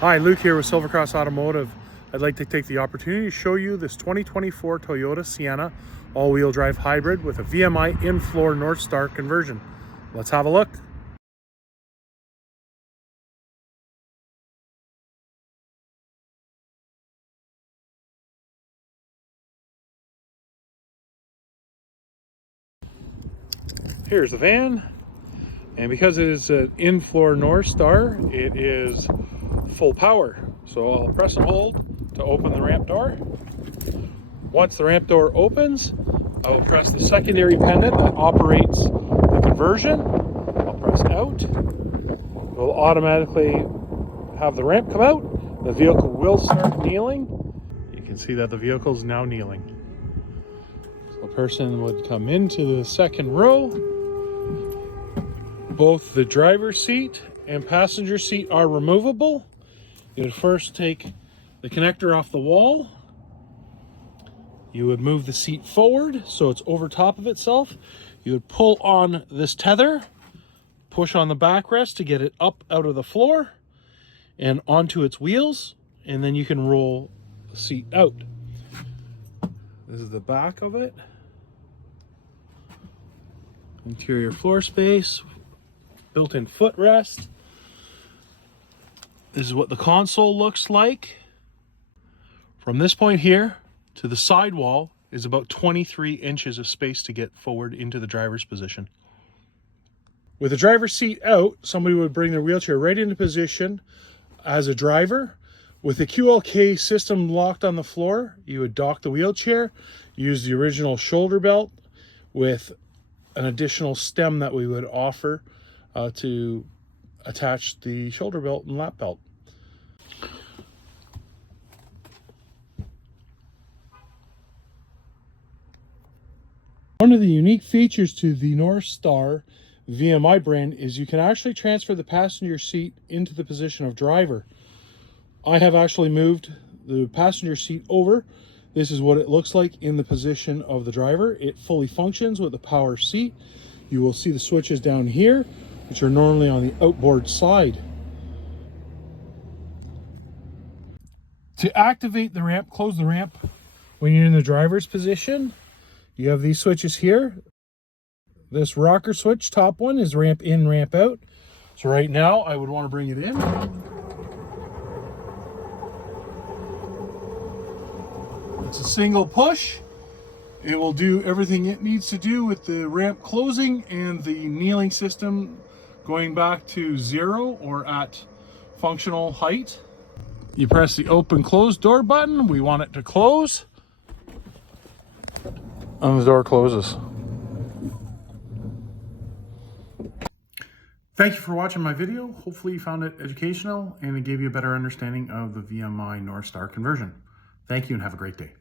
Hi, Luke here with Silvercross Automotive. I'd like to take the opportunity to show you this 2024 Toyota Sienna all-wheel drive hybrid with a VMI in-floor Northstar conversion. Let's have a look. Here's the van, and because it is an in-floor Northstar, it is full power. So I'll press and hold to open the ramp door. Once the ramp door opens, I will press the secondary pendant that operates the conversion. I'll press out. It will automatically have the ramp come out. The vehicle will start kneeling. You can see that the vehicle is now kneeling. So a person would come into the second row. Both the driver's seat and passenger seat are removable. You would first take the connector off the wall. You would move the seat forward so it's over top of itself. You would pull on this tether, push on the backrest to get it up out of the floor and onto its wheels, and then you can roll the seat out. This is the back of it. Interior floor space, built-in footrest. This is what the console looks like. From this point here to the sidewall is about 23 inches of space to get forward into the driver's position. With the driver's seat out, somebody would bring their wheelchair right into position as a driver. With the QLK system locked on the floor, you would dock the wheelchair, use the original shoulder belt with an additional stem that we would offer to attach the shoulder belt and lap belt. One of the unique features to the Northstar VMI brand is you can actually transfer the passenger seat into the position of driver. I have actually moved the passenger seat over. This is what it looks like in the position of the driver. It fully functions with the power seat. You will see the switches down here, which are normally on the outboard side. To activate the ramp, close the ramp when you're in the driver's position, you have these switches here. This rocker switch, top one, is ramp in, ramp out. So right now I would want to bring it in. It's a single push. It will do everything it needs to do with the ramp closing and the kneeling system going back to 0 or at functional height. You press the open close door button. We want it to close. And the door closes. Thank you for watching my video. Hopefully you found it educational and it gave you a better understanding of the VMI Northstar conversion. Thank you and have a great day.